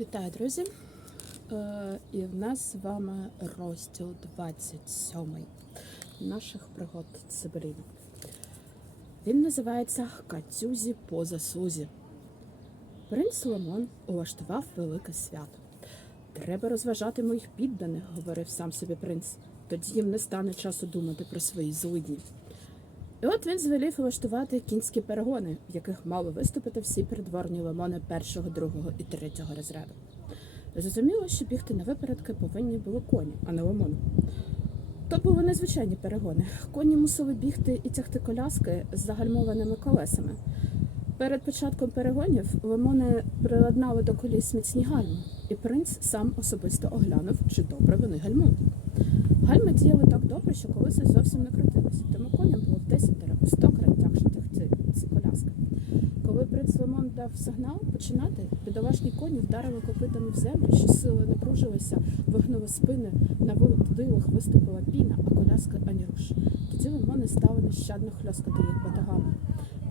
Вітаю, друзі! Е, і в нас з вами розділ 27 наших пригод Циберіна. Він називається Катюзі поза Сузі. Принц Соломон улаштував велике свято. Треба розважати моїх підданих, говорив сам собі принц. Тоді їм не стане часу думати про свої злидні. І от він звелів влаштувати кінські перегони, в яких мали виступити всі придворні лимони першого, другого і третього розряду. Зрозуміло, що бігти на випередки повинні були коні, а не лимон. То були незвичайні перегони. Коні мусили бігти і тягти коляски з загальмованими колесами. Перед початком перегонів лимони приладнали до коліс міцні гальми, і принц сам особисто оглянув, чи добре вони гальмують. Гальми діяли так добре, що колеса зовсім не крутилися, тому коням було в 10 у 100 крат тягше тягти ці коляски. Коли принц Лимон дав сигнал починати, бідолашні коні вдарили копитами в землю, що сили напружилися, вигнули спини, на вилах виступила піна, а коляски ані руш. Тоді лимони стали нещадно хльоскати їх батагами.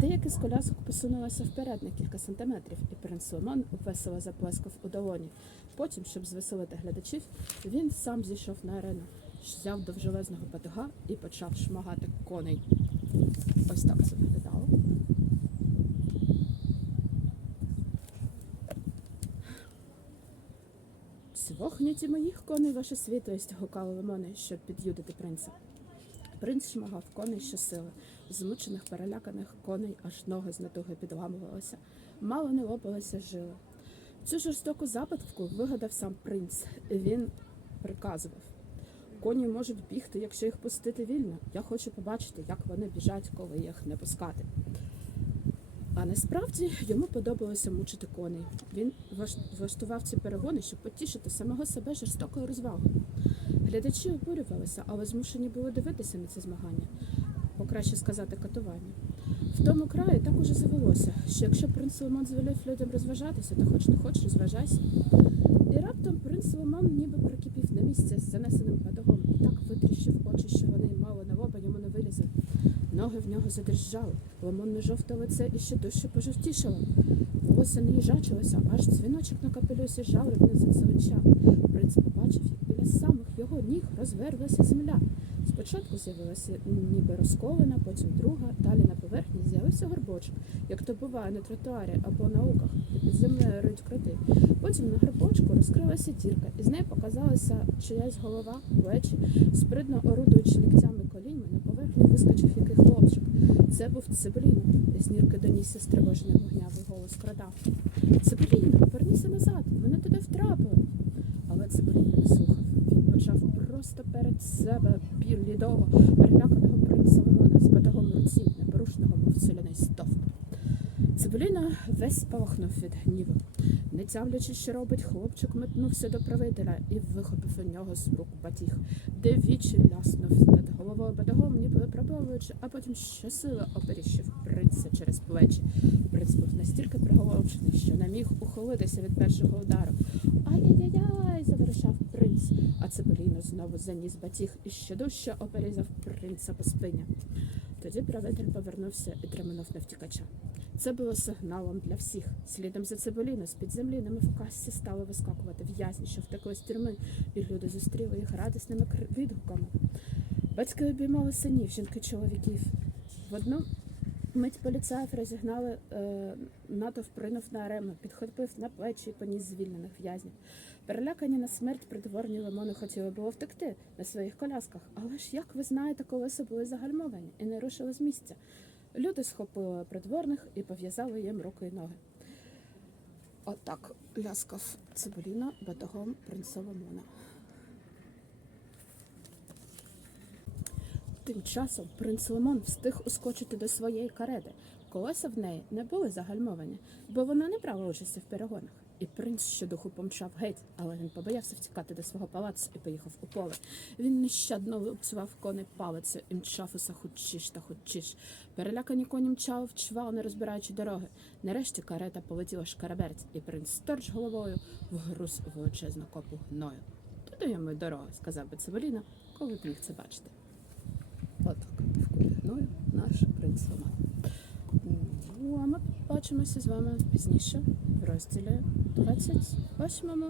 Деякі з колясок посунулися вперед на кілька сантиметрів, і принц Лимон весело заплескав у долоні. Потім, щоб звеселити глядачів, він сам зійшов на арену, взяв довжелезного батога і почав шмагати коней. Ось так це виглядало. Свохняті моїх коней, ваша світлість, гукали лимони, щоб під'юдити принца. Принц шмагав коней щосили, змучених, переляканих коней, аж ноги з натуги підламувалися, мало не лопалися жили. Цю жорстоку западку вигадав сам принц. Він приказував. Коні можуть бігти, якщо їх пустити вільно. Я хочу побачити, як вони біжать, коли їх не пускати. А насправді йому подобалося мучити коней. Він влаштував ці перегони, щоб потішити самого себе жорстокою розвагою. Глядачі обурювалися, але змушені були дивитися на ці змагання, бо краще сказати катування. В тому краї так уже завелося, що якщо принц Соломон звелів людям розважатися, то хоч не хоч розважайся. І раптом принц Соломон ніби прикипів на місце з занесеним і так витріщив очі, що вони мало на лоба йому не вилізли. Ноги в нього задрижали, ламонне жовте лице і ще дужче пожовтішало. Волосся не аж дзвіночок на капелюсі жалобно завичав. Принц побачив, як біля самих його ніг розверглася земля. Спочатку з'явилася ніби розколена, потім друга, далі на поверхні з'явився горбочок, як то буває на тротуарі або на луках, де під землею риють кроти. Потім на горбочку розкрилася дірка, і з неї показалася чиясь голова, плечі, спритно орудуючи ліктями коліньми, на поверхню вискочив який хлопчик. Це був Цибеліно. З нірки донісся стривожений вогнявий голос крота. Цибеліно, повернися назад, мене туди втрапили. Але Цибеліно не слухав. Він почав просто перед себе білідого, переляканого принца Лимона з батогом руці, непорушного, мов соляний стовп. Цибуліна весь спалахнув від гніву. Не тямлячи, що робить, хлопчик метнувся до правителя і вихопив у нього з рук батіг, де вічі ляснув над головою батогом, ніби випробовуючи, а потім щосили оперіщив принца через плечі. Принц був настільки приголомшений, що не міг ухилитися від першого удару. Ай-яй-яй, завершав принц, а Цибуліно знову заніс батіг і ще дужче оперізав принца по спині. Тоді правитель повернувся і триманув на втікача. Це було сигналом для всіх. Слідом за Цибуліно з-під землі на мифокасці стали вискакувати в'язні, що втекли з тюрми, і люди зустріли їх радісними відгуками. Батьки обіймали синів, жінки чоловіків. В одну мить поліцаїв розігнали, е, натовп прийнув на арену, підхопив на плечі і поніс звільнених в'язнів. Перелякані на смерть придворні лимони хотіли було втекти на своїх колясках, але ж, як ви знаєте, колеса були загальмовані і не рушили з місця. Люди схопили придворних і пов'язали їм руки і ноги. Отак ляскав Цибуліна батогом принцова Мона. Тим часом принц Лимон встиг ускочити до своєї карети. Колеса в неї не були загальмовані, бо вона не брала участі в перегонах. І принц щодуху помчав геть, але він побоявся втікати до свого палацу і поїхав у поле. Він нещадно лупцював коней палицею і мчав усе хутчіш та хутчіш. Перелякані коні мчали в чвал, не розбираючи дороги. Нарешті карета полетіла шкараберць, і принц сторч головою вгруз у величезну копу гною. Туди йому дорога, сказав би Цибуліна, коли б міг це бачити. От в гною наш принц Ломан. Побачимося з вами пізніше в розділі 20. 28